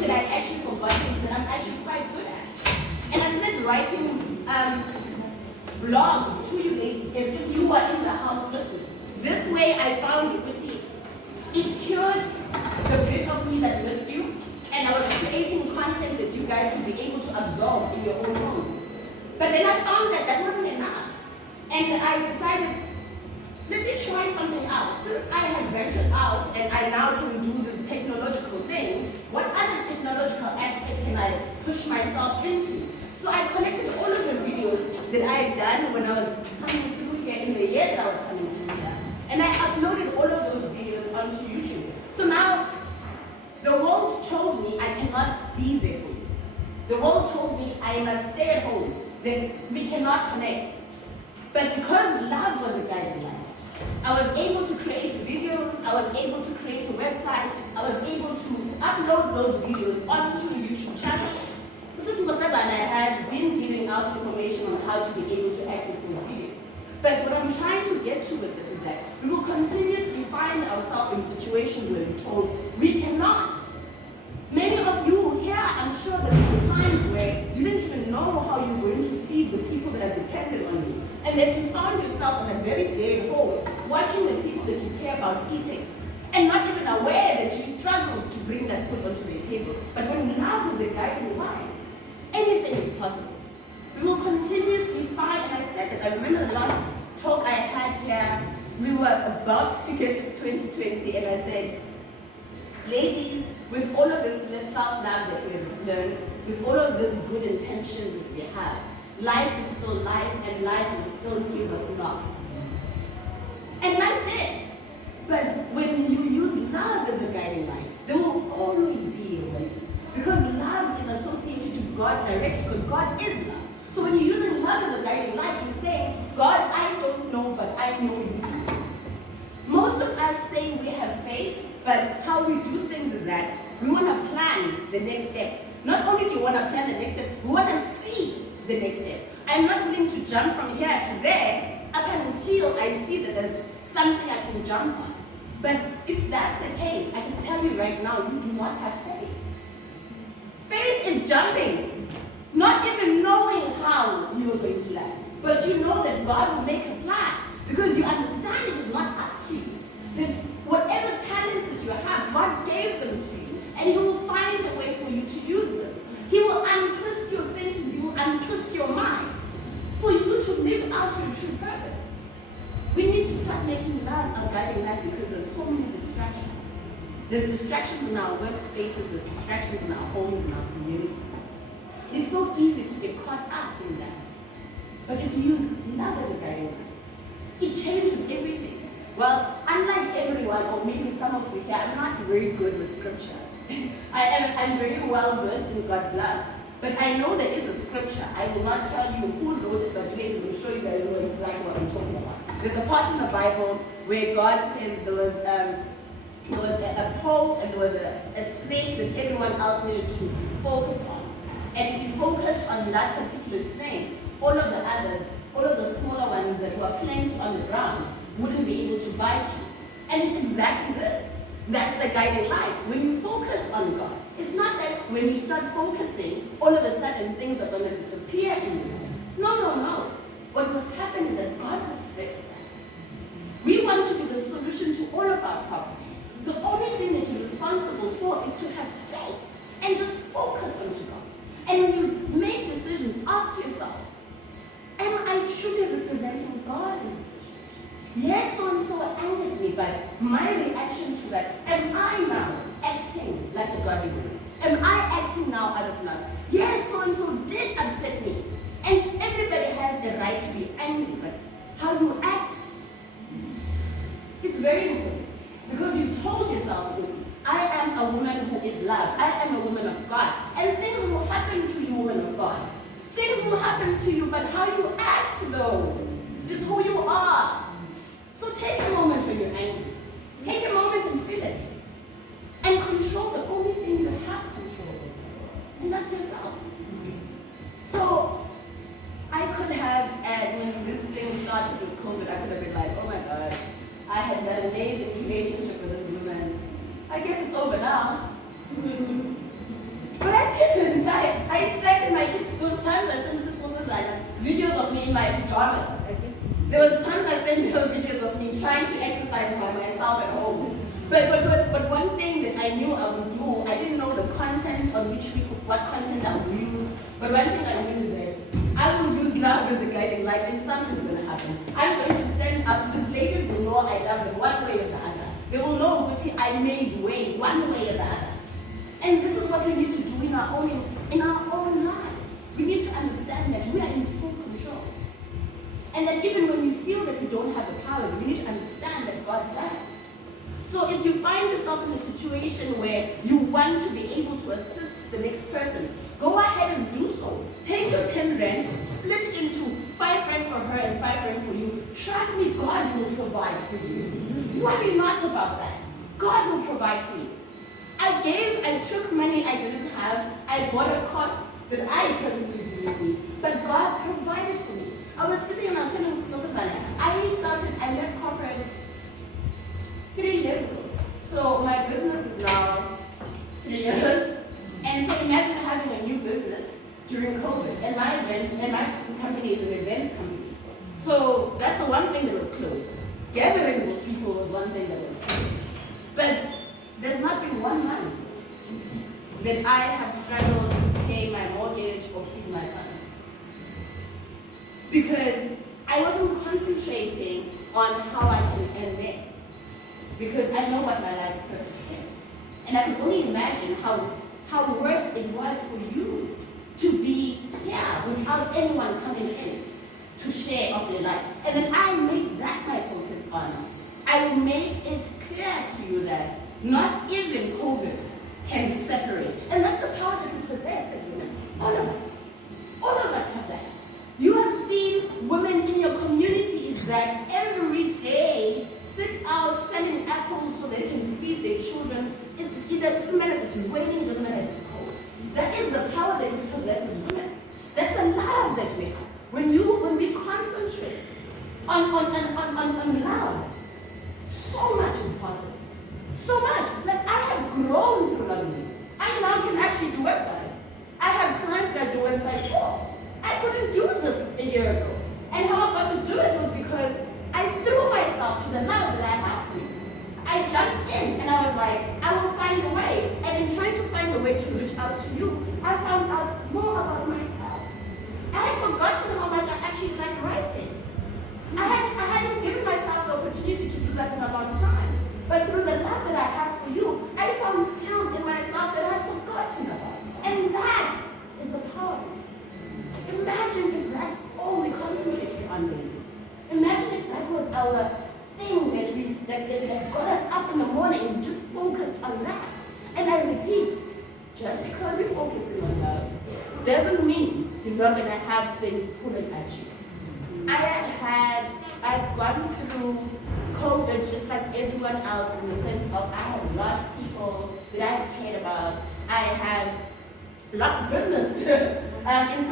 thing that I actually forgot that I'm actually quite good at. And I started writing blogs to you ladies as if you were in the house with me. This way I found equity. It cured the bit of me that missed you, and I was creating content that you guys would be able to absorb in your own homes. But then I found that that wasn't enough. And I decided, let me try something else. Since I have ventured out and I now can do these technological things, what other technological aspect can I push myself into? So I collected all of the videos that I had done when I was coming through here in the year that I was coming through here. And I uploaded all of those videos onto YouTube. So now, the world told me I cannot be there for you. The world told me I must stay at home, that we cannot connect. But because love was a guiding light, I was able to create videos, I was able to create a website, I was able to upload those videos onto a YouTube channel. Mrs. Moseba and I have been giving out information on how to be able to access those videos. But what I'm trying to get to with this is that we will continuously find ourselves in situations where we're told we cannot. Many of you here, I'm sure there were times where you didn't even know how you're going to feed the people that are dependent on you. And that you found yourself on a very dead hole, watching the people that you care about eating, and not even aware that you struggled to bring that food onto their table. But when love is a guiding light, anything is possible. We will continuously find, and I said this, I remember the last talk I had here, we were about to get to 2020, and I said, ladies, with all of this self-love that we've learned, with all of these good intentions that we have, life is still life, and life will still give us loss. And life did. But when you use love as a guiding light, there will always be a way. Because love is associated to God directly, because God is love. So when you're using love as a guiding light, you're saying, God, I don't know, but I know you do. Most of us say we have faith, but how we do things is that we want to plan the next step. Not only do you want to plan the next step, we want to see the next step. I'm not willing to jump from here to there up until I see that there's something I can jump on. But if that's the case, I can tell you right now, you do not have faith. Faith is jumping, not even knowing how you are going to land. But you know that God will make a plan because you understand it is not up to you. That whatever talents that you have, God gave them to you, and He will find a way for you to use them. He will untwist your thinking, He will untwist your mind for you to live out your true purpose. We need to start making love a guiding light because there's so many distractions. There's distractions in our workspaces, there's distractions in our homes, in our community. It's so easy to get caught up in that. But if you use love as a guiding light, it changes everything. Well, unlike everyone, or maybe some of you here, I'm not very good with scripture. I'm very well versed in God's love. But I know there is a scripture. I will not tell you who wrote it, but ladies, I'm sure you guys know exactly what I'm talking about. There's a part in the Bible where God says there was a pole and there was a snake that everyone else needed to focus on. And if you focused on that particular snake, all of the others, all of the smaller ones that were planted on the ground, wouldn't be able to bite you. And it's exactly this. That's the guiding light. When you focus on God, it's not that when you start focusing, all of a sudden things are going to disappear in you. No. What will happen is that God will fix that. We want to be the solution to all of our problems. The only thing that you're responsible for is to have faith and just focus on God. And when you make decisions, ask yourself, am I truly representing God in this? Yes, so-and-so angered me, but my reaction to that, am I now acting like a godly woman? Am I acting now out of love? Yes, so-and-so did upset me. And everybody has the right to be angry, but how you act is very important. Because you told yourself, I am a woman who is loved. I am a woman of God. And things will happen to you, woman of God. Things will happen to you, but how you act, though, is who you are. So take a moment when you're angry. Take a moment and feel it. And control the only thing you have control over. And that's yourself. So I could have, and when this thing started with COVID, I could have been like, oh my God, I had that amazing relationship with this woman. I guess it's over now. I sat in my kitchen. There was times I sent Mrs. Moses videos of me in my pajamas. There was times I sent her videos of me trying to exercise by myself at home. But one thing that I knew I would do, I didn't know the content on which what content I would use. But one thing I knew is that I will use love as a guiding light, and something's going to happen. I'm going to send out these ladies will know I love them one way or the other. They will know Guti, I made way one way or the other. And this is what we need to do in our own lives. We need to understand that we are in full control. And that even when we feel that we don't have the powers, we need to understand that God does. So if you find yourself in a situation where you want to be able to assist the next person, go ahead and do so. Take your 10 rand, split it into 5 rand for her and 5 rand for you. Trust me, God will provide for you. Worry not about that. God will provide for you. I took money I didn't have. I bought a course that I personally didn't need. But God provided for me. I was sitting and I was telling Mr. I left corporate 3 years ago. So my business is now 3 years. And so imagine having a new business during COVID. And my company is an events company. So that's the one thing that was closed. Gatherings with people was one thing that was closed. But there's not been one month that I have struggled to pay my mortgage or feed my son. Because I wasn't concentrating on how I can earn next. Because I know what my life's purpose is. And I can only imagine how worse it was for you to be here without anyone coming in to share of their life. And then I make that my focus on. I will make it clear to you that not even COVID can separate. And that's the power that we possess as women. All of us. All of us have that. You have seen women in your communities that every day sit out selling apples so they can feed their children. It doesn't matter if it's raining, it doesn't matter if it's cold. That is the power that we possess as women. That's the love that we have. When we concentrate on love, so much is possible. So much. Like I have grown through loving you. I now can actually do websites. I have clients that do websites for. I couldn't do this a year ago. And how I got to do it was because I threw myself to the love that I have for you. I jumped in and I was like, I will find a way. And in trying to find a way to reach out to you, I found out more about myself. I had forgotten how much I actually liked writing. I hadn't given myself the opportunity to do that in a long time. But through the love that I have for you, I found skills in myself that I had forgotten about. And that is the power. Imagine if that's all we concentrated on, ladies. Imagine if that was our thing that got us up in the morning and just focused on that. And I repeat, just because you're focusing on love doesn't mean you're not going to have things pulling at you. I've gone through COVID just like everyone else in the sense of I have lost people that I have cared about. I have lost business in